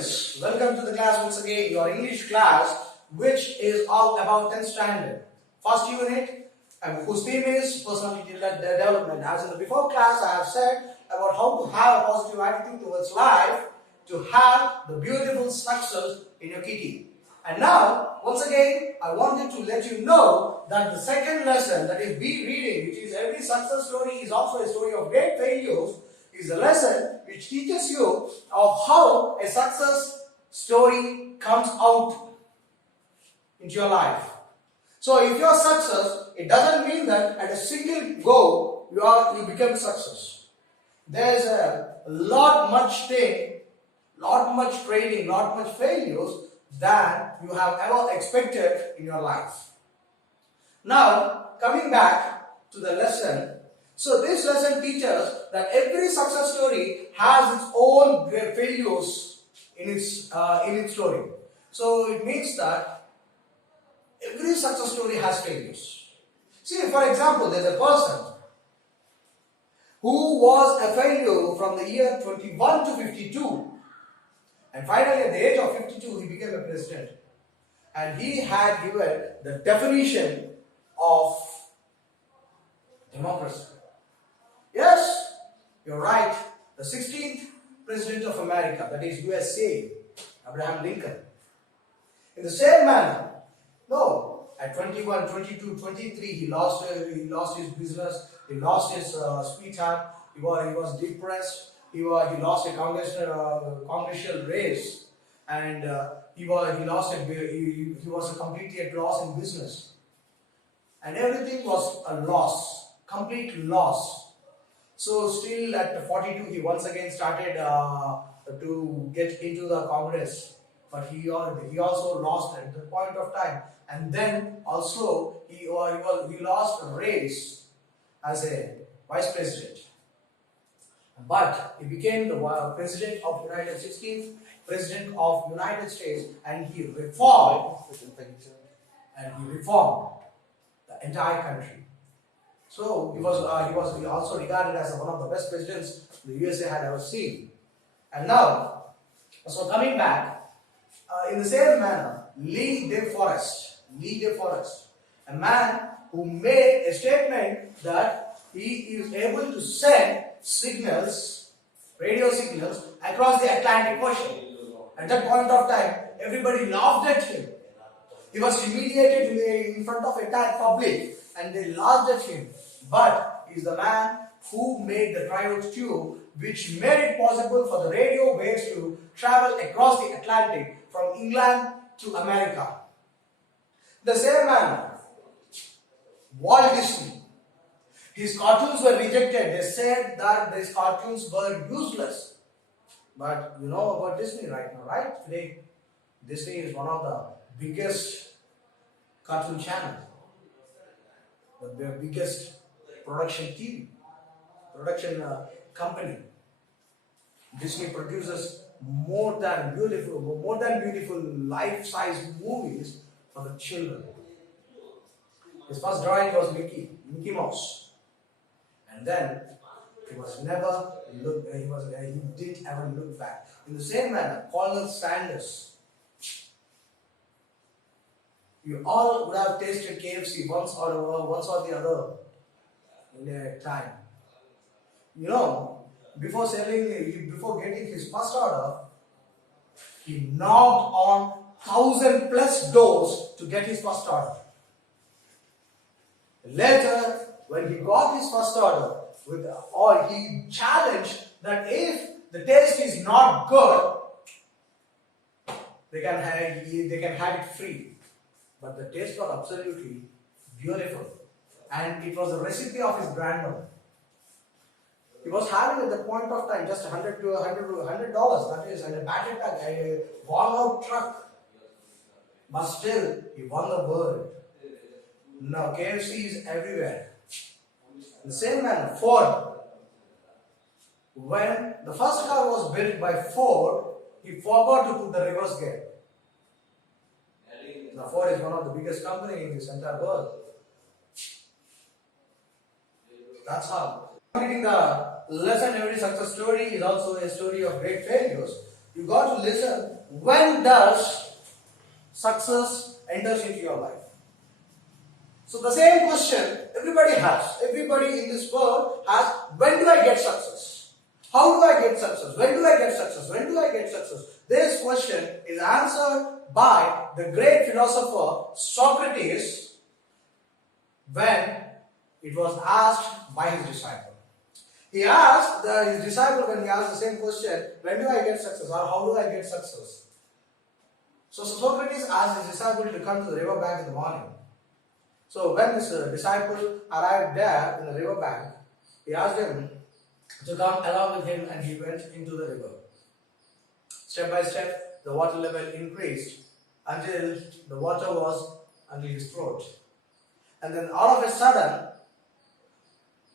students, welcome to the class once again, your English class, which is all about 10th standard. First unit, whose theme is personality development. As in the before class, I have said about how to have a positive attitude towards life, to have the beautiful success in your kitty. And now, once again, I wanted to let you know that the second lesson, that is be reading, which is every success story is also a story of great failures, is a lesson which teaches you of how a success story comes out into your life. So if you are success, it doesn't mean that at a single go you become a success. There is a lot much training, lot much failures than you have ever expected in your life. Now, coming back to the lesson, so this lesson teaches that every success story has its own failures in its story. So it means that every success story has failures. See, for example, there's a person who was a failure from the year 21 to 52. And finally, at the age of 52, he became a president. And he had given the definition of democracy. Yes, you're right. The 16th president of America, that is USA, Abraham Lincoln. In the same manner, no, at 21, 22, 23, he lost his business, he lost his sweetheart, he was depressed, he lost a congressional race, and he was completely at loss in business. And everything was a loss, complete loss. So still at 42, he once again started to get into the Congress, but he also lost at the point of time. And then also he lost a race as a vice president. But he became the president of 16th president of United States, and he reformed the entire country. So he was also regarded as one of the best presidents the USA had ever seen. And now, so coming back, in the same manner, Lee De Forest, a man who made a statement that he is able to send signals, radio signals, across the Atlantic Ocean. At that point of time, everybody laughed at him. He was humiliated in front of entire public, and they laughed at him. But he is the man who made the triodes tube, which made it possible for the radio waves to travel across the Atlantic from England to America. The same man, Walt Disney. His cartoons were rejected. They said that these cartoons were useless. But you know about Disney right now, right? Today, Disney is one of the biggest cartoon channels, the biggest production company. Disney produces more than beautiful life-size movies for the children. His first drawing was Mickey Mouse, and then he didn't ever look back. In the same manner, Colonel Sanders. You all would have tasted KFC once or the other in a time. You know, before getting his first order, he knocked on 1,000+ doors to get his first order. Later, when he got his first order, he challenged that if the taste is not good, they can have it free. But the taste was absolutely beautiful, and it was a recipe of his grandmother. He was having at the point of time just $100 to $100, that is, and a battery pack, a worn-out truck. But still, he won the world. Now KFC is everywhere. In the same manner, Ford. When the first car was built by Ford, he forgot to put the reverse gear. Now Ford is one of the biggest companies in this entire world. That's how. Reading the lesson, every success story is also a story of great failures. You got to listen. When does success enters into your life? So the same question everybody has. Everybody in this world has, when do I get success? How do I get success? When do I get success? When do I get success? This question is answered by the great philosopher Socrates when it was asked by his disciple. He asked his disciple, when he asked the same question, when do I get success or how do I get success? So Socrates asked his disciple to come to the river bank in the morning. So when his disciple arrived there in the river bank, he asked him to come along with him and he went into the river. Step by step, the water level increased until the water was until his throat. And then all of a sudden,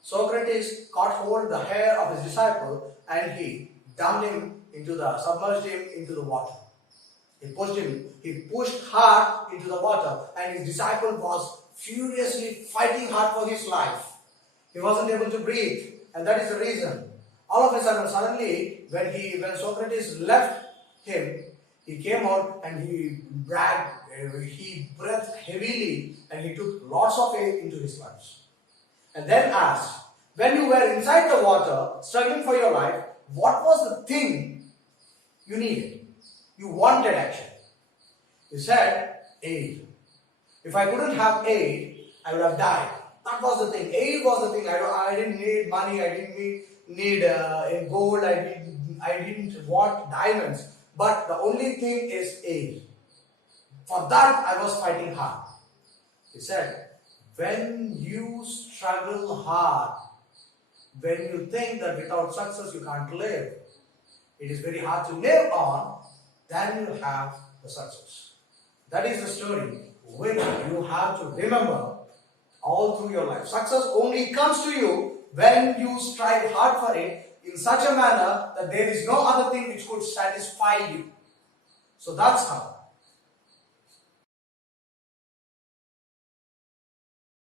Socrates caught hold of the hair of his disciple and he dumped him submerged him into the water. He pushed hard into the water and his disciple was furiously fighting hard for his life. He wasn't able to breathe and that is the reason. All of a sudden, suddenly, when Socrates left him, he came out and he breathed heavily and he took lots of air into his lungs. And then asked, when you were inside the water, struggling for your life, what was the thing you needed? You wanted actually. He said, aid. If I couldn't have aid, I would have died. That was the thing. Aid was the thing. I didn't need money. I didn't need gold. I didn't want diamonds. But the only thing is aid. For that, I was fighting hard. He said, when you struggle hard, when you think that without success you can't live, it is very hard to live on, then you have the success. That is the story which you have to remember all through your life. Success only comes to you when you strive hard for it in such a manner that there is no other thing which could satisfy you. So that's how.